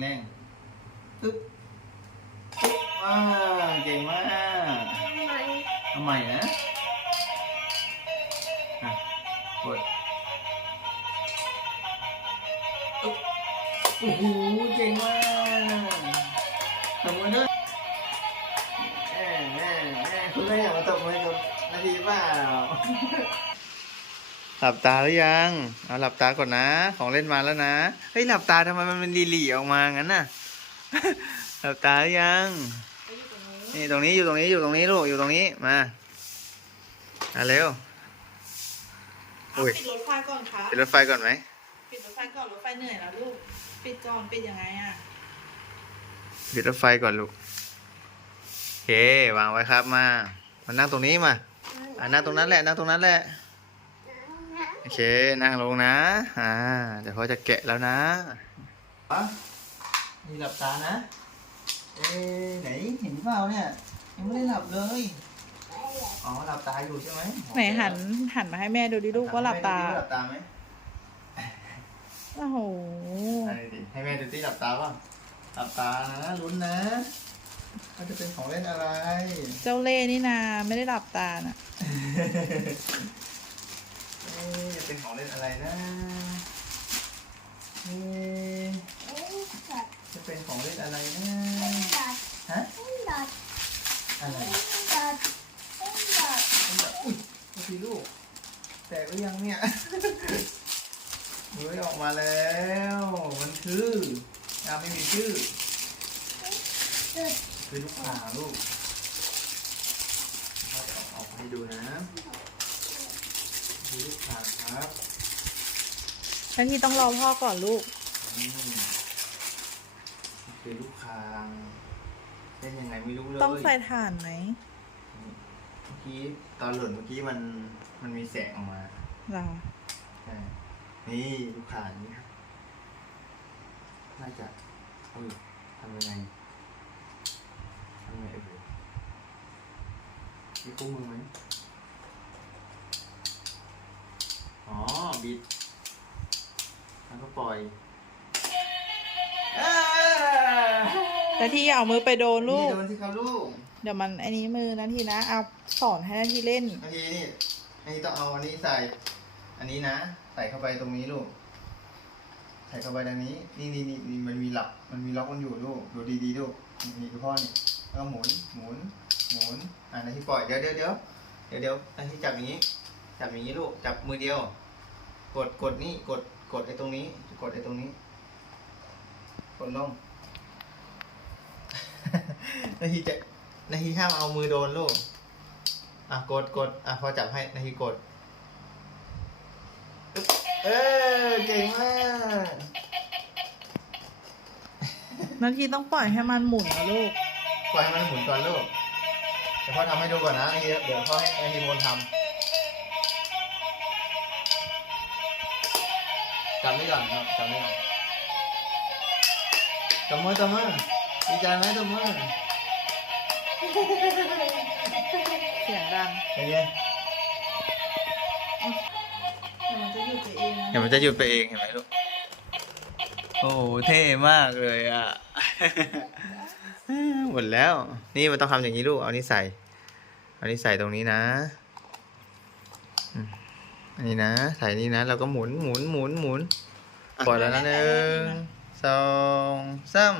แรงๆปึ๊บปึ๊บว้าเก่งมากทำไมทำใหม่นะอะกดอุ๊บโอ้โห หลับตาหรือยัง เอาหลับตาก่อนนะ ของเล่นมาแล้วนะ เฮ้ยหลับตาทำไมมันเป็นดีหลีออกมางั้นน่ะ หลับตาหรือยังไปอยู่ตรงนี้นี่ตรงนี้อยู่ตรงนี้อยู่ตรงนี้ลูกอยู่ตรงนี้มาอะเร็วเอาอุ้ยปิดรถไฟก่อนครับปิดรถไฟก่อนไหมปิดรถไฟก่อนรถไฟเหนื่อยแล้วลูก ปิดก่อนปิดยังไงอะ ปิดรถไฟก่อนลูกโอเควางไว้ครับมา มานั่งตรงนี้มา อะนั่งตรงนั้นแหละนั่งตรงนั้นแหละโอ เค นั่งลงนะ อ่า เดี๋ยวพ่อจะแกะแล้วนะนี่หลับตานะ เอ๊ะไหนเห็นเปล่าเนี่ย ยังไม่ได้หลับเลย อ๋อ หลับตาอยู่ใช่ไหมไหนหันหันมาให้แม่ดูดิลูกว่าหลับตาให้แม่ดูดิหลับตาไหมโอ้โหให้ดิให้แม่ดูที่หลับตาป่ะหลับตานะลุ้นนะว่าจะเป็นของเล่นอะไร เจ้าเล่ห์นี่นาไม่ได้หลับตาน่ะเอ๊ะ จะเป็นของเล่นอะไรนะเอ๊ะจะเป็นของเล่นอะไรนะฮะอะไรอุ้ยดูสิลูก แตกหรือยังเนี่ยเฮ้ยออกมาแล้ว มันคืออ่าไม่มีชื่อ คือลูกข่าลูกเราจะเอาออกให้ดูนะ คือลูกข่าครับแล้วที่ต้องรอพ่อก่อนลูก อืมนี่คือลูกคางเล่นยังไงไม่รู้เลย ต้องใส่ถ่านไหม เมื่อกี้ตอนหล่นเมื่อกี้มันมันมีแสงออกมาเหรอ ใช่นี่ลูกคางนี้ครับน่าจะเออทำยังไงทำยังไงเออมีคู่มือไหม อ๋อ บิด แล้วก็ปล่อยอ่าแต่ที่อย่าเอามือไปโดนลูกนี่โดนที่เขาลูกเดี๋ยวมันไอ้นี้มือนาทีนะ เอาสอนให้นาทีเล่น บางทีนี่อันนี้ต้องเอาอันนี้ใส่ อันนี้นะ ใส่เข้าไปตรงนี้ลูก ใส่เข้าไปตรงนี้ นี่นี่นี่นี่มันมีหลัก มันมีล็อกมันอยู่ลูก ดูดีๆลูกนี่นี่คือพ่อนี่แล้วก็หมุน หมุน หมุน อ่านาทีปล่อย เดี๋ยวเดี๋ยวเดี๋ยวเดี๋ยวเดี๋ยวนาทีจับอย่างนี้ จับอย่างนี้ลูก จับมือเดียว กดกดนี่กดกดไอ้ตรงนี้ กดไอ้ตรงนี้ กดลงนาทีจะนาทีห้ามเอามือโดนลูกอะกดกดอะพอจับให้นาทีกดอึ๊บเออเก่งมากนาทีต้องปล่อยให้มันหมุนนะลูกปล่อยให้มันหมุนก่อนลูกเดี๋ยวพ่อทำให้ดูก่อนนะนาทีเดี๋ยวพ่อให้นาทีวนทำ จับไม่ก่อนครับจับไม่ก่อนตบมือตบมือดีใจไหมตบมือเสียงดังเป็นไงเดี๋ยวมันจะหยุดไปเองนะเดี๋ยวมันจะหยุดไปเองเห็นไหมลูก โอ้โหเท่มากเลยอะ หมดแล้ว นี่มันต้องทำอย่างนี้ลูก เอานี่ใส่ เอานี่ใส่ตรงนี้นะอืมอั นนี้นะใส่นี่นะ เราก็หมุนหมุนหมุนหมุนปล่อยแล้วนะหนึ่งสองสาม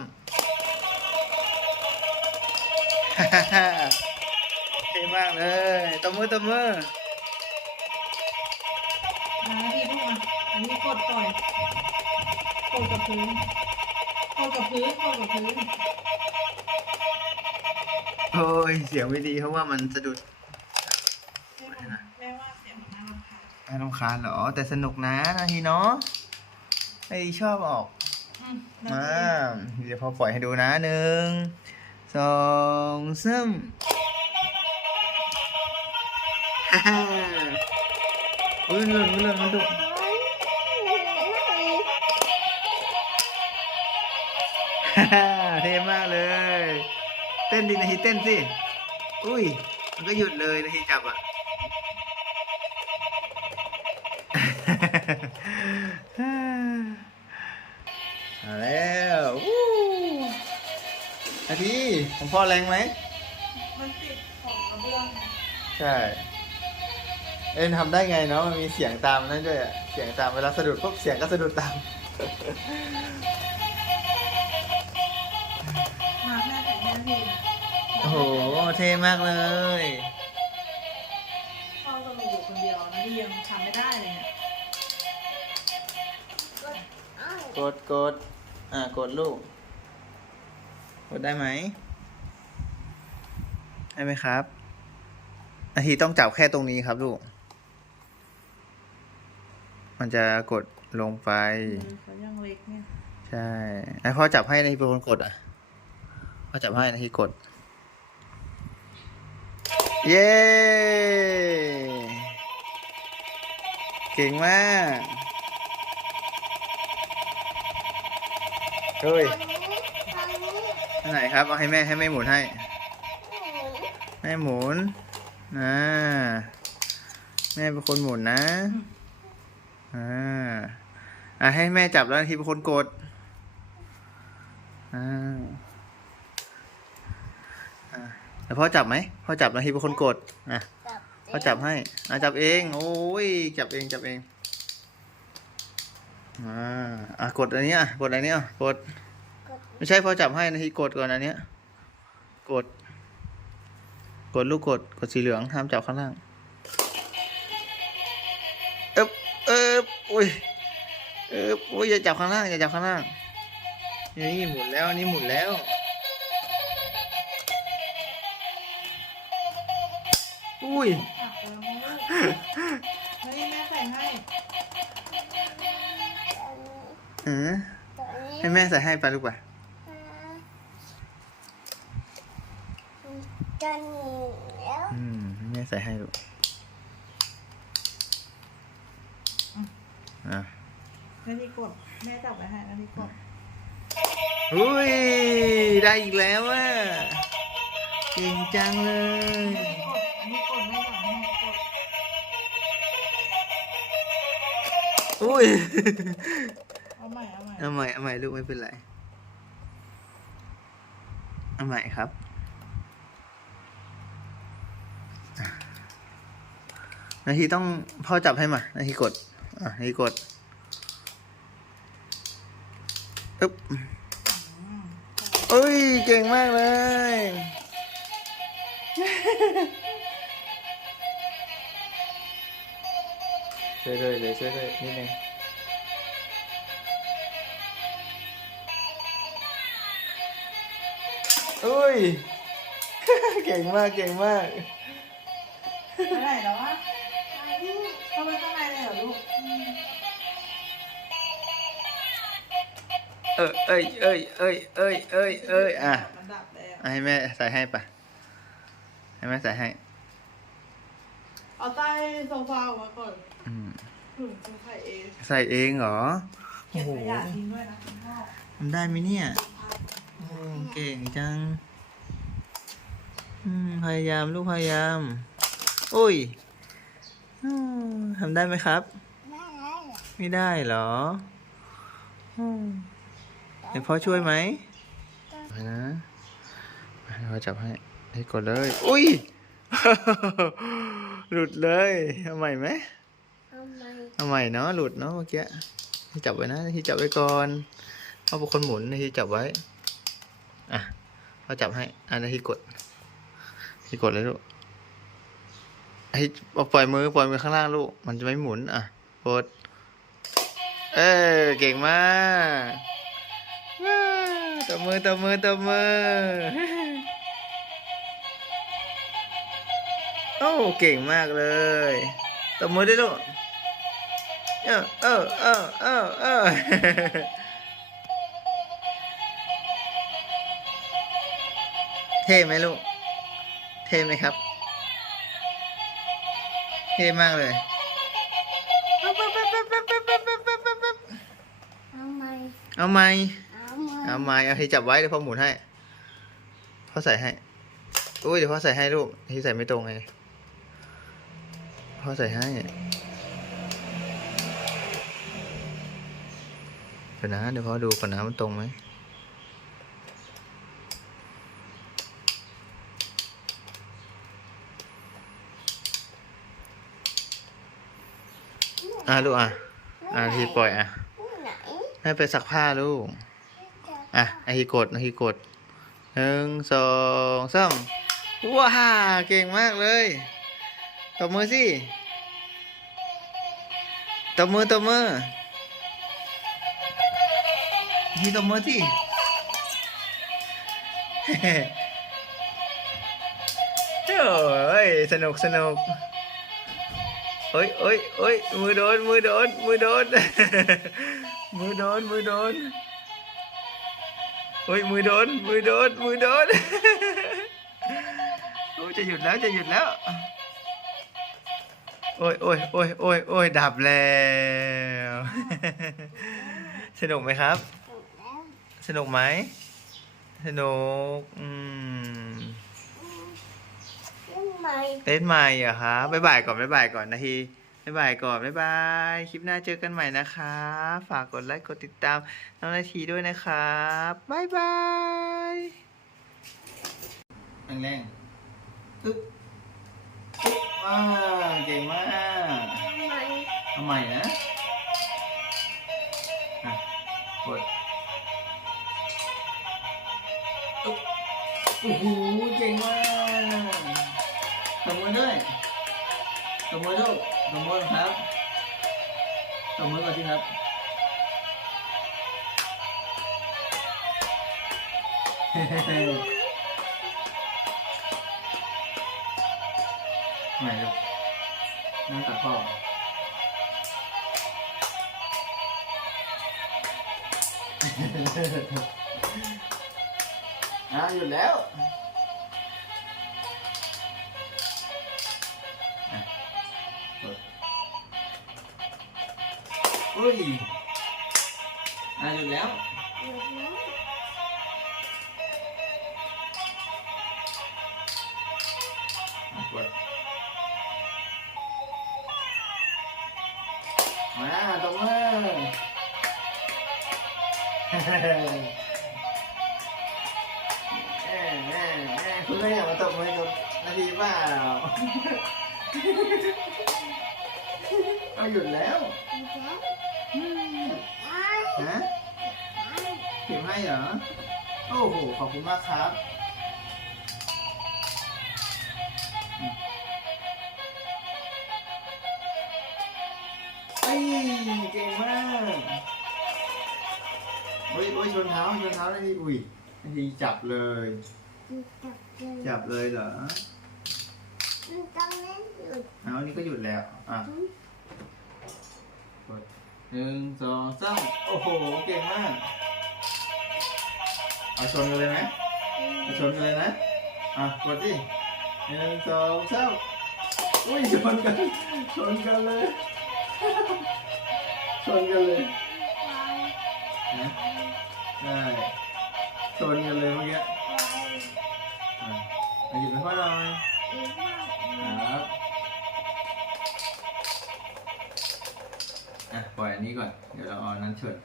เท่มากเลยตบมือตบมือนาทีลูกอะอันนี้กดปล่อยกดกับพื้นกดกับพื้นกดกับพื้นโอ้ยเสียงไม่ดีเพราะว่ามันสะดุด แม่ว่าเสียงมันน่ารำคาญ น่ารำคาญเหรอ แต่สนุกนะนาทีเนาะไอชอบออกอืมมาเดี๋ยวพอปล่อยให้ดูนะหนึ่งสองสามฮ่าฮ่าอุ้ยมันหล่นมันหล่นมันดุฮ่าฮ่าเท่มากเลย เต้นดินาทีเต้นสิ อุ้ย มันก็หยุดเลยนาทีจับอะ มาแล้ววู้นาทีของพ่อแรงไหม มันติดของกระเบื้องไงใช่ เอ็นทำได้ไงเนาะ มันมีเสียงตามนั่นด้วยอะเสียงตามเวลาสะดุดปุ๊บเสียงก็สะดุดตาม มาแม่แต่แม่ทีนะโอ้โห เท่มากเลย พ่อก็มาอยู่คนเดียวนะที่ยังทำไม่ได้เลยเนี่ย กดกดอะกดลูก กดได้ไหมได้ไหมครับนาทีต้องจับแค่ตรงนี้ครับลูก มันจะกดลงไปมือเขายังเล็กเนี่ยใช่ไอ้พ่อจับให้นาทีเป็นคนกดอะพ่อจับให้นาทีกด เย้เก่งมาก เฮ้ยอันไหนครับเอาให้แม่ให้แม่หมุนให้แม่หมุนนะแม่เป็นคนหมุนนะอ่าอะให้แม่จับแล้วนาทีเป็นคนกดอ่าอะแล้วพ่อจับไหมพ่อจับนาทีเป็นคนกดอะพ่อจับให้อะจับเอง โอ้ยจับเองจับเอง อ่าอะกดอันนี้อะกดอันนี้อะกด ไม่ใช่พอจับให้นาทีกดก่อนอันเนี้ย กด กดลูกกดกดสีเหลืองห้ามจับข้างล่างเอ๊บเอ๊บอุ้ยเออโอ้ยอย่าจับข้างล่างอย่าจับข้างล่างนี่หมุนแล้วนี่หมุนแล้วอุ้ย เออให้แม่ใส่ให้ไปลูกป่ะจะหนีแล้วอืมให้แม่ใส่ให้ลูกอะนาทีกดแม่จับไว้ให้นาทีกดอุ้ยได้อีกแล้วอะเก่งจังเลยกดอันนี้กดแม่จับให้กดอุ้ยเอา ใหม่เอาใหม่เอาใหม่เอาใหม่ลูกไม่เป็นไรเอาใหม่ครับนาทีต้องพ่อจับให้มานาทีกดอะนาทีกดอึ๊บอืมเอ้ย เก่งมากเลย ช่วยด้วยเลยช่วยด้วยนิดนึง อุ้ย เก่งมากเก่งมาก ไปไหนแล้ววะเข้าไปข้างในเลยเหรอลูกอืมเออเอ้ยเอ้ยเอ้ยเอ้ยเอ้ยเอ้ยอะมันดับแล้วอะให้แม่ใส่ให้ปะให้แม่ใส่ให้ เอาใต้โซฟาออกมาก่อนอืมถึงจะใส่เอง ใส่เองเหรอ เก็บขยะทิ้งด้วยนะคุณพ่อทำได้ไหมเนี่ยโอ้ เก่งจัง อืม พยายามลูกพยายาม อุ้ยอืมทำได้ไหมครับ ไม่ได้ไม่ได้เหรออืมเดี๋ยวพ่อช่วยไหมไปนะไปเราจับให้ ให้กดเลย อุ้ย หลุดเลยเอาใหม่ไหมทำไมเอาใหม่เนาะ หลุดเนาะเมื่อกี้ให้จับไว้นะที่จับไว้ก่อนพ่อเป็นคนหมุนที่จับไว้อะ พ่อจับให้ อันนี้ที่กด ที่กดเลยลูกให้เอาปล่อยมือปล่อยมือข้างล่างลูก มันจะไม่หมุน อะกดเออเก่งมากตบมือตบมือตบมือ โอ้เก่งมากเลยตบมือได้ลูกเออเออเออเออ ท่ไหมลูก เท่ไหมครับ เท่มากเลยทำไม้เอาไมทำไมเอาไหมเอาที่จับไว้เดี๋ยวพ่อหมุนให้พ่อใส่ให้อุ้ยเดี๋ยวพ่อใส่ให้ลูกที่ใส่ไม่ตรงไงพ่อใส่ให้เดี๋ยวนะเดี๋ยวพ่อดูก่อนนะมันตรงไหม อะลูกอะอะทีปล่อยอะไหนให้ไปซักผ้าลูกอะไอทีกดไอทีกดหนึ่งสองสามว้าเก่งมากเลยตบมือสิตบมือตบมือทีตบมือสิเฮ้ยสนุกสนุก เอ้ยเอ้ยเอ้ยมือโดน มือโดน มือโดน มือโดน มือโดนเฮ้ย มือโดน มือโดน มือโดนโอ้จะหยุดแล้ว จะหยุดแล้ว โอ้ยโอ้ยโอ้ยโอ้ยโอ้ยดับแล้ว สนุกไหมครับ สนุกไหม สนุก อืม มเล่นใหม่เหรอคะบ๊ายบายก่อนบ๊ายบายก่อนนาทีบ๊ายบายก่อนบ๊ายบาย คลิปหน้าเจอกันใหม่นะคะ ฝากกดไลค์กดติดตามน้องนาทีด้วยนะครับบ๊ายบายแรงๆอึ๊บอึ๊บว้าวเก่งมากทำไมเอาใหม่นะอะกดอึ๊บโอ้โห ตบมือด้วตบมือครับตบมือก่อนสิครับไหนลูกนั่งตัดพ่ออะหยุดแล้ว อุ้ยอะหยุดแล้วหยุดนะอะกดมาตบมือ แม่แม่แม่คุณไม่อยากมาตบมือกับนาทีเปล่า เอาหยุดแล้วหยุดแล้วอ้าย ฮะอ้ายเก็บให้เหรอ โอ้โห ขอบคุณมากครับอืมเอ้ยเก่งมากโอ้ยโอ้ยชนเท้าชนเท้านาทีอุ้ยนาทีจับเลยหยุดจับเลย จับเลยเหรอมันต้องเล่นหยุดเอาอันนี้ก็หยุดแล้ว อะกด หนึ่งสองสามโอ้โห เก่งมาก เอาชนกันเลยไหมเอาชนกันเลยนะ อะ กดดิหนึ่งสองสามอุ้ยชนกัน ชนกันเลย ชนกันเลยนะได้ชนกันเลยเมื่อกี้ นี้ก่อน เดี๋ยวเราเอาอันนั้นชน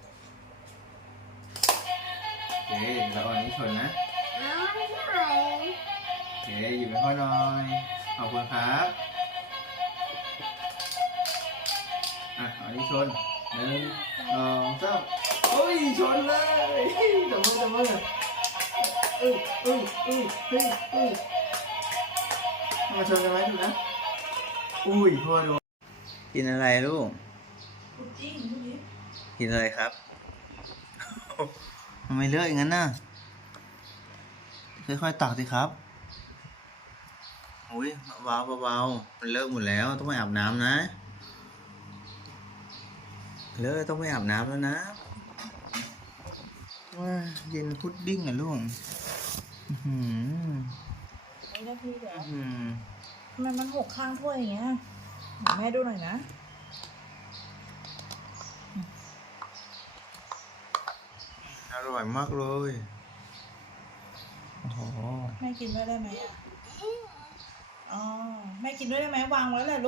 โอเคเดี๋ยวเราเอาอันนี้ชนนะเอาไม่ใช่โอเคหยิบไปพ่อหน่อยขอบคุณครับอะเอาอันนี้ชนหนึ่งสองสามโอ้ยชนเลยตบมือตบมืออื้ออื้ออื้อเฮ้ยอื้อมาชนกันไหมดูนะอุ้ยพ่อดูกินอะไรลูก พูดจริงพูดดิกินอะไรครับ ทำไมเลอะอย่างนั้นน่ะ ค่อยๆตักสิครับอุ้ยเบาๆเบาๆมันเลอะหมดแล้วต้องไปอาบน้ำนะ เลอะต้องไปอาบน้ำแล้วนะว้าเย็นพุดดิ้งอะลูกอื้อหือไม่ได้พี่เดี๋ยวอื้อหือทำไมมันหกข้างถ้วยอย่างเงี้ยเดี๋ยวแม่ดูหน่อยนะ ร่อยมากเลยโอ้โหแม่กินด้วยได้ไหมอะอ๋อแม่กินด้วยได้ไหมวางไว้เลย